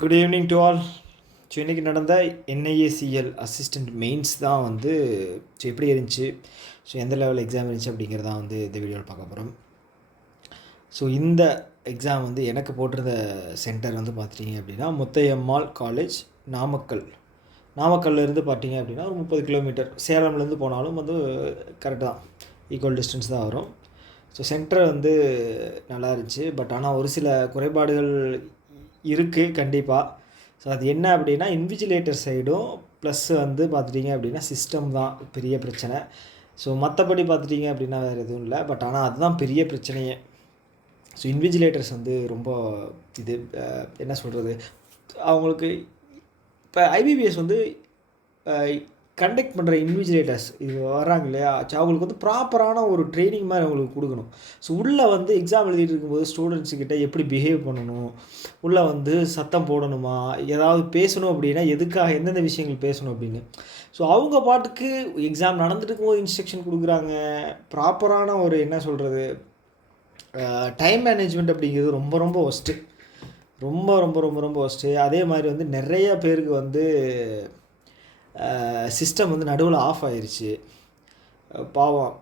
Good evening to all. So இன்றைக்கி நடந்த என்ஐஏசிஎல் assistant mains தான் வந்து ஸோ எப்படி இருந்துச்சு, ஸோ எந்த லெவல் எக்ஸாம் இருந்துச்சு அப்படிங்கிறதான் வந்து இந்த வீடியோவில் பார்க்க போகிறோம். ஸோ இந்த எக்ஸாம் வந்து எனக்கு போட்டிருந்த சென்டர் வந்து பார்த்திங்க அப்படின்னா முத்தையம்மாள் காலேஜ், நாமக்கல்லேருந்து பார்த்தீங்க அப்படின்னா ஒரு 30 கிலோமீட்டர். சேலம்லேருந்து போனாலும் வந்து கரெக்டாக தான், ஈக்குவல் டிஸ்டன்ஸ் தான் வரும். ஸோ சென்டர் வந்து நல்லா இருந்துச்சு. பட் ஆனால் ஒரு சில குறைபாடுகள் இருக்குது கண்டிப்பாக. ஸோ அது என்ன அப்படின்னா இன்விஜிலேட்டர் சைடும் ப்ளஸ் வந்து பார்த்துட்டிங்க அப்படின்னா சிஸ்டம் தான் பெரிய பிரச்சனை. ஸோ மற்றபடி பார்த்துட்டிங்க அப்படின்னா வேறு எதுவும் இல்லை. பட் ஆனால் அதுதான் பெரிய பிரச்சனையே. ஸோ இன்விஜிலேட்டர்ஸ் வந்து ரொம்ப இது என்ன சொல்கிறது, அவங்களுக்கு இப்போ ஐபிபிஎஸ் வந்து கண்டக்ட் பண்ணுற இன்விஜிலேட்டர்ஸ் இது வர்றாங்க இல்லையா, அவங்களுக்கு வந்து ப்ராப்பரான ஒரு ட்ரைனிங் மாதிரி அவங்களுக்கு கொடுக்கணும். ஸோ உள்ளே வந்து எக்ஸாம் எழுதிட்டு இருக்கும்போது ஸ்டூடெண்ட்ஸுக்கிட்ட எப்படி பிஹேவ் பண்ணணும், உள்ளே வந்து சத்தம் போடணுமா, ஏதாவது பேசணும் அப்படின்னா எதுக்காக எந்தெந்த விஷயங்கள் பேசணும் அப்படின்னு. ஸோ அவங்க பாட்டுக்கு எக்ஸாம் நடந்துட்டு இருக்கும்போது இன்ஸ்ட்ரக்ஷன் கொடுக்குறாங்க. ப்ராப்பரான ஒரு என்ன சொல்கிறது டைம் மேனேஜ்மெண்ட் அப்படிங்கிறது ரொம்ப ரொம்ப ஒஸ்ட்டு, ரொம்ப ரொம்ப ரொம்ப ரொம்ப ஒஸ்ட்டு. அதே மாதிரி வந்து நிறைய பேருக்கு வந்து சிஸ்டம் வந்து நடுவில் ஆஃப் ஆயிடுச்சு. பாவம்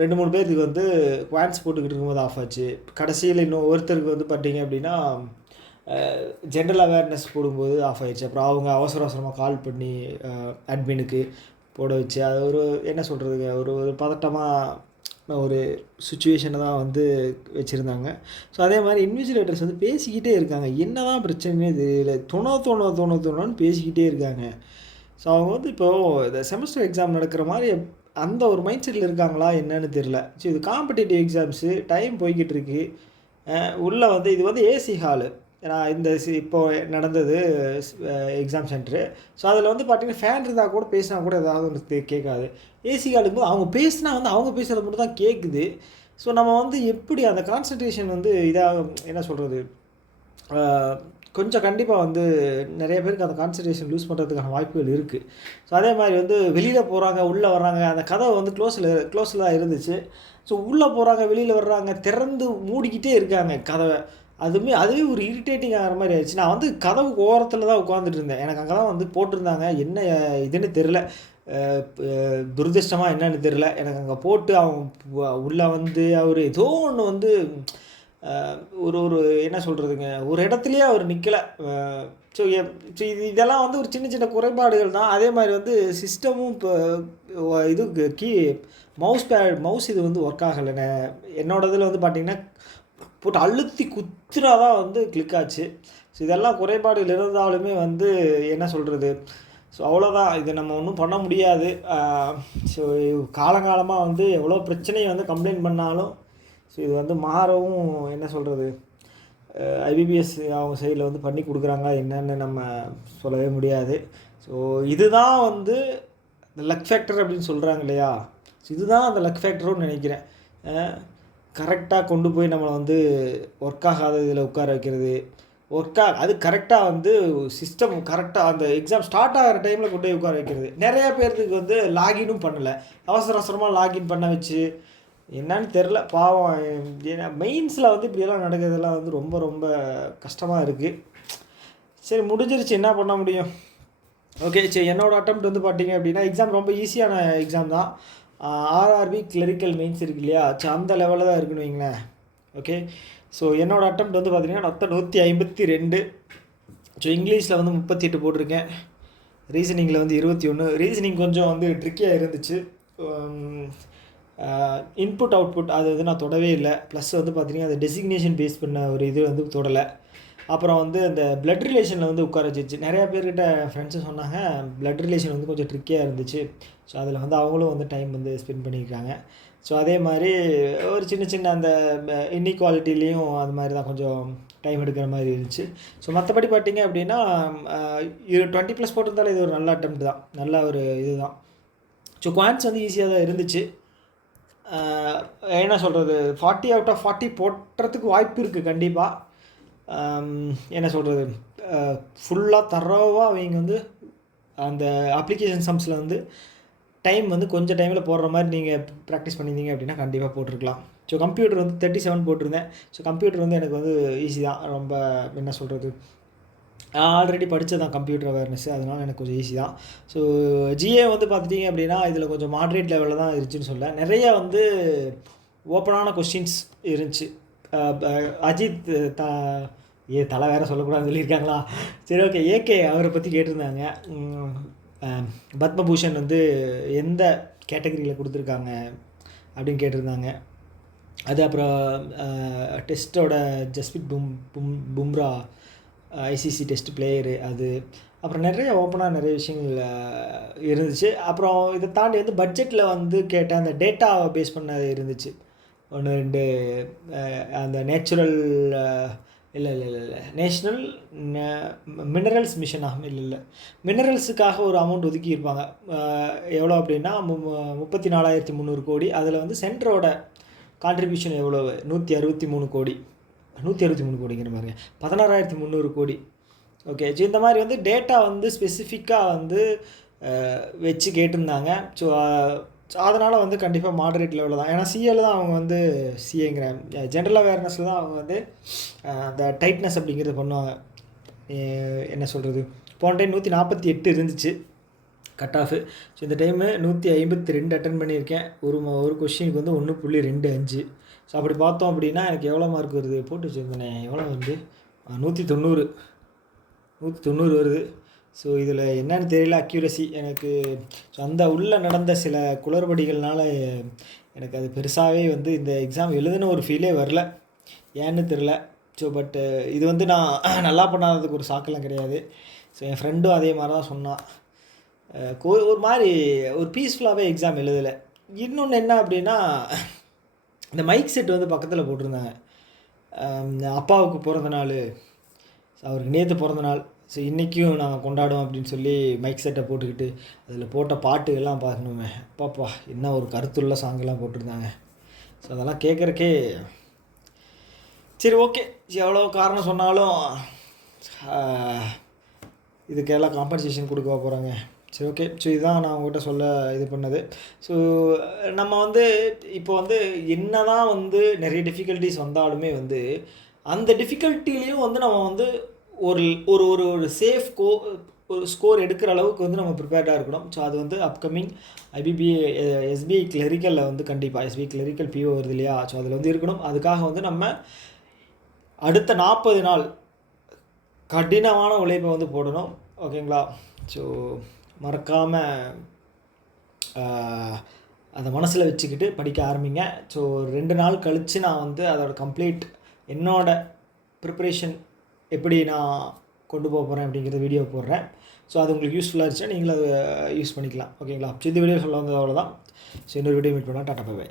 2-3 பேருக்கு வந்து குவான்ஸ் போட்டுக்கிட்டு இருக்கும்போது ஆஃப் ஆச்சு. கடைசியில் இன்னும் ஒருத்தருக்கு வந்து பார்த்தீங்க அப்படின்னா ஜென்ரல் அவேர்னஸ் போடும்போது ஆஃப் ஆயிடுச்சு. அப்புறம் அவங்க அவசரமாக கால் பண்ணி அட்மினுக்கு போட வச்சு அது ஒரு என்ன சொல்கிறதுங்க ஒரு பதட்டமாக ஒரு சுச்சுவேஷனை தான் வந்து வச்சுருந்தாங்க. ஸோ அதே மாதிரி இன்விஜிலேட்டர்ஸ் வந்து பேசிக்கிட்டே இருக்காங்க. என்ன தான் பிரச்சனையே தெரியல, தோணுன்னு பேசிக்கிட்டே இருக்காங்க. ஸோ அவங்க வந்து இப்போது இந்த செமஸ்டர் எக்ஸாம் நடக்கிற மாதிரி அந்த ஒரு மைண்ட் செட்டில் இருக்காங்களா என்னன்னு தெரில. ஸோ இது காம்படிட்டிவ் எக்ஸாம்ஸு, டைம் போய்கிட்டு இருக்கு. உள்ளே வந்து இது வந்து ஏசி ஹாலு. நான் இந்த இப்போது நடந்தது எக்ஸாம் சென்டரு. ஸோ அதில் வந்து பார்த்திங்கன்னா ஃபேன் இருந்தால் கூட பேசினா கூட ஏதாவது ஒன்று கேட்காது. ஏசி காலுக்கு போது அவங்க பேசினா வந்து அவங்க பேசுகிறது மட்டும் தான் கேட்குது. ஸோ நம்ம வந்து எப்படி அந்த கான்சன்ட்ரேஷன் வந்து இதாக என்ன சொல்கிறது, கொஞ்சம் கண்டிப்பாக வந்து நிறைய பேருக்கு அந்த கான்சன்ட்ரேஷன் லூஸ் பண்ணுறதுக்கான வாய்ப்புகள் இருக்குது. ஸோ அதே மாதிரி வந்து வெளியில் போகிறாங்க உள்ளே வர்றாங்க, அந்த கதவை வந்து க்ளோஸில் தான் இருந்துச்சு. ஸோ உள்ளே போகிறாங்க வெளியில் வர்றாங்க, திறந்து மூடிக்கிட்டே இருக்காங்க கதவை. அதுவே ஒரு இரிட்டேட்டிங் ஆகிற மாதிரி ஆயிடுச்சு. நான் வந்து கதவுக்கு ஓரத்தில் தான் உட்காந்துட்டு இருந்தேன். எனக்கு அங்கே தான் வந்து போட்டிருந்தாங்க, என்ன இதுன்னு தெரில, துரதிர்ஷ்டமாக என்னன்னு தெரில. எனக்கு அங்கே போட்டு அவங்க உள்ளே வந்து அவர் ஏதோ ஒன்று வந்து ஒரு என்ன சொல்கிறதுங்க, ஒரு இடத்துலையே அவர் நிற்கலை. ஸோ இதெல்லாம் வந்து ஒரு சின்ன சின்ன குறைபாடுகள் தான். அதே மாதிரி வந்து சிஸ்டமும் இப்போ இது மவுஸ் இது வந்து ஒர்க் ஆகலைண்ணே. என்னோடய இதில் வந்து பார்த்திங்கன்னா போட்டு அழுத்தி குத்துனா தான் வந்து கிளிக் ஆச்சு. ஸோ இதெல்லாம் குறைபாடுகள் இருந்தாலுமே வந்து என்ன சொல்கிறது, ஸோ அவ்வளோதான், இதை நம்ம ஒன்றும் பண்ண முடியாது. ஸோ காலங்காலமாக வந்து எவ்வளோ பிரச்சனையை வந்து கம்ப்ளைண்ட் பண்ணாலும் ஸோ இது வந்து மாறவும் என்ன சொல்கிறது, ஐபிபிஎஸ் அவங்க சைடில் வந்து பண்ணி கொடுக்குறாங்க என்னென்னு நம்ம சொல்லவே முடியாது. ஸோ இதுதான் வந்து இந்த லக் ஃபேக்டர் அப்படின்னு சொல்கிறாங்க இல்லையா, ஸோ இதுதான் அந்த லக் ஃபேக்டருன்னு நினைக்கிறேன். கரெக்டாக கொண்டு போய் நம்மளை வந்து ஒர்க் ஆகாத இதில் உட்கார வைக்கிறது, அது கரெக்டாக வந்து சிஸ்டம் கரெக்டாக அந்த எக்ஸாம் ஸ்டார்ட் ஆகிற டைமில் கொண்டு போய் உட்கார வைக்கிறது. நிறையா பேர்த்துக்கு வந்து லாகினும் பண்ணலை, அவசரமாக லாகின் பண்ண வச்சு என்னன்னு தெரில. பாவம், ஏன்னா மெயின்ஸில் வந்து இப்படியெல்லாம் நடக்கிறதெல்லாம் வந்து ரொம்ப ரொம்ப கஷ்டமாக இருக்குது. சரி, முடிஞ்சிருச்சு, என்ன பண்ண முடியும். ஓகே, சரி, என்னோடய அட்டெம்ப்ட் வந்து பார்த்திங்க அப்படின்னா எக்ஸாம் ரொம்ப ஈஸியான எக்ஸாம் தான். ஆர்ஆர்பி கிளரிக்கல் மெயின்ஸ் இருக்கு இல்லையா, அந்த லெவலில் தான் இருக்குன்னு வைங்களேன். ஓகே, ஸோ என்னோடய அட்டெம்ப்ட் வந்து பார்த்திங்கன்னா மொத்தம் 152. ஸோ இங்கிலீஷில் வந்து 38 போட்டிருக்கேன், ரீசனிங்கில் வந்து 21. ரீசனிங் கொஞ்சம் வந்து ட்ரிக்கியாக இருந்துச்சு. இன்புட் அவுட்புட் அது வந்து நான் தொடவே இல்லை. ப்ளஸ் வந்து பார்த்திங்கன்னா அந்த டெசிக்னேஷன் பேஸ் பண்ண ஒரு இது வந்து தொடலை. அப்புறம் வந்து அந்த பிளட் ரிலேஷனில் வந்து உட்கார வச்சிருச்சு. நிறையா பேர்கிட்ட ஃப்ரெண்ட்ஸு சொன்னாங்க பிளட் ரிலேஷன் வந்து கொஞ்சம் ட்ரிக்கியாக இருந்துச்சு. ஸோ அதில் வந்து அவங்களும் வந்து டைம் வந்து ஸ்பெண்ட் பண்ணியிருக்காங்க. ஸோ அதே மாதிரி ஒரு சின்ன அந்த இன்இக்வாலிட்டிலையும் அது மாதிரி தான் கொஞ்சம் டைம் எடுக்கிற மாதிரி இருந்துச்சு. ஸோ மற்றபடி பார்த்திங்க அப்படின்னா 20+ போட்டிருந்தாலும் இது ஒரு நல்ல அட்டெம்ப்ட் தான், நல்ல ஒரு இது தான். ஸோ குவான்ஸ் வந்து ஈஸியாக தான் இருந்துச்சு. என்ன சொல்கிறது, 40 out of 40 போட்டுறதுக்கு வாய்ப்பு இருக்குது கண்டிப்பாக. என்ன சொல்கிறது, ஃபுல்லாக தரோவாக அவங்க வந்து அந்த அப்ளிகேஷன் சம்ஸில் வந்து டைம் வந்து கொஞ்சம் டைமில் போடுற மாதிரி நீங்கள் ப்ராக்டிஸ் பண்ணியிருந்தீங்க அப்படின்னா கண்டிப்பாக போட்டிருக்கலாம். ஸோ கம்ப்யூட்டர் வந்து 37 போட்டிருந்தேன். ஸோ கம்ப்யூட்டர் வந்து எனக்கு வந்து ஈஸி தான். ரொம்ப என்ன சொல்கிறது, நான் ஆல்ரெடி படித்தது தான் கம்ப்யூட்டர் அவேர்னஸ்ஸு, அதனால் எனக்கு கொஞ்சம் ஈஸி தான். ஸோ ஜிஏ வந்து பார்த்துட்டிங்க அப்படின்னா இதில் கொஞ்சம் மாட்ரேட் லெவலில் தான் இருந்துச்சுன்னு சொல்ல. நிறைய வந்து ஓப்பனான கொஸ்டின்ஸ் இருந்துச்சு. அஜித் தலை வேறு சொல்லக்கூடாதுன்னு சொல்லியிருக்காங்களா? சரி, ஓகே. ஏகே அவரை பற்றி கேட்டிருந்தாங்க. பத்மபூஷன் வந்து எந்த கேட்டகரியில் கொடுத்துருக்காங்க அப்படின்னு கேட்டிருந்தாங்க. அது அப்புறம் டெஸ்ட்டோட Jasprit Bumrah ICC test player அது. அப்புறம் நிறைய ஓப்பனாக நிறைய விஷயங்கள் இருந்துச்சு. அப்புறம் இதை தாண்டி வந்து பட்ஜெட்டில் வந்து கேட்ட அந்த டேட்டாவை பேஸ் பண்ண இருந்துச்சு. 1 2 அந்த நேச்சுரல் இல்லை நேஷ்னல் மினரல்ஸ் மிஷனா இல்லை மினரல்ஸுக்காக ஒரு அமௌண்ட் ஒதுக்கியிருப்பாங்க. எவ்வளோ அப்படின்னா 34,300 கோடி. அதில் வந்து சென்டரோட கான்ட்ரிபியூஷன் எவ்வளோ? 163 கோடி. 163 கோடிங்கிற மாதிரிங்க, 16,300 கோடி. ஓகே. ஸோ இந்த மாதிரி வந்து டேட்டா வந்து ஸ்பெசிஃபிக்காக வந்து வச்சு கேட்டிருந்தாங்க. ஸோ அதனால் வந்து கண்டிப்பாக மாடரேட் லெவலில் தான். ஏன்னா சிஏல தான் அவங்க வந்து சிஏங்கிற ஜென்ரல் அவேர்னஸில் தான் அவங்க வந்து அந்த டைட்னஸ் அப்படிங்கிறத பண்ணுவாங்க. என்ன சொல்கிறது, போன டைம் 148 இருந்துச்சு கட் ஆஃபு. ஸோ இந்த டைமு 152 அட்டன் பண்ணியிருக்கேன். ஒரு கொஷினுக்கு வந்து 1.25. ஸோ அப்படி பார்த்தோம் அப்படின்னா எனக்கு எவ்வளோ மார்க் வருது போட்டு வச்சுருந்தேனே, எவ்வளோ வந்து 190 வருது. ஸோ இதில் என்னன்னு தெரியல அக்யூரசி எனக்கு. ஸோ அந்த உள்ளே நடந்த சில குளறுபடிகள்னால எனக்கு அது பெருசாகவே வந்து இந்த எக்ஸாம் எழுதுன ஒரு ஃபீலே வரல, ஏன்னு தெரில. ஸோ பட்டு இது வந்து நான் நல்லா பண்ணாததுக்கு ஒரு சாக்கெல்லாம் கிடையாது. ஸோ என் ஃப்ரெண்டும் அதே மாதிரி தான் சொன்னான். ஒரு மாதிரி ஒரு பீஸ்ஃபுல்லாகவே எக்ஸாம் எழுதலை. இன்னொன்று என்ன அப்படின்னா, இந்த மைக் செட் வந்து பக்கத்தில் போட்டிருந்தாங்க. அப்பாவுக்கு பிறந்த நாள், அவருக்கு நேற்று பிறந்த நாள், ஸோ இன்றைக்கும் நாங்கள் கொண்டாடுவோம் அப்படின்னு சொல்லி மைக் செட்டை போட்டுக்கிட்டு அதில் போட்ட பாட்டுகள்லாம் பார்க்கணுமே, அப்பாப்பா என்ன ஒரு கருத்துள்ள சாங்கெல்லாம் போட்டிருந்தாங்க. ஸோ அதெல்லாம் கேட்குறக்கே சரி, ஓகே. எவ்வளோ காரணம் சொன்னாலும் இதுக்கெல்லாம் காம்பன்சேஷன் கொடுக்க போகிறாங்க. சரி, ஓகே. ஸோ இதுதான் நான் உங்கள்கிட்ட சொல்ல இது பண்ணது. ஸோ நம்ம வந்து இப்போ வந்து என்ன தான் வந்து நிறைய டிஃபிகல்ட்டிஸ் வந்தாலுமே வந்து அந்த டிஃபிகல்ட்டிலையும் வந்து நம்ம வந்து ஒரு ஒரு ஒரு ஒரு சேஃப் ஒரு ஸ்கோர் எடுக்கிற அளவுக்கு வந்து நம்ம ப்ரிப்பேர்டாக இருக்கணும். ஸோ அது வந்து அப்கமிங் எஸ்பிஐ கிளரிக்கலில் வந்து கண்டிப்பாக எஸ்பிஐ கிளரிக்கல் பிஓ வருது இல்லையா? ஸோ அதில் வந்து இருக்கணும். அதுக்காக வந்து நம்ம அடுத்த 40 நாள் கடினமான உழைப்பை வந்து போடணும். ஓகேங்களா? ஸோ மறக்காமல் அதை மனசில் வச்சுக்கிட்டு படிக்க ஆரம்பிங்க. ஸோ 2 நாள் கழித்து நான் வந்து அதோட கம்ப்ளீட் என்னோடய ப்ரிப்பரேஷன் எப்படி நான் கொண்டு போக போகிறேன் அப்படிங்கிறத வீடியோ போடுறேன். ஸோ அது உங்களுக்கு யூஸ்ஃபுல்லாக இருந்துச்சுன்னா நீங்களும் அதை யூஸ் பண்ணிக்கலாம். ஓகேங்களா? ஸோ இந்த வீடியோ சொல்ல வந்தது அவ்வளோதான். ஸோ இன்னொரு வீடியோ மீட் பண்ணால் டாட்டா பை.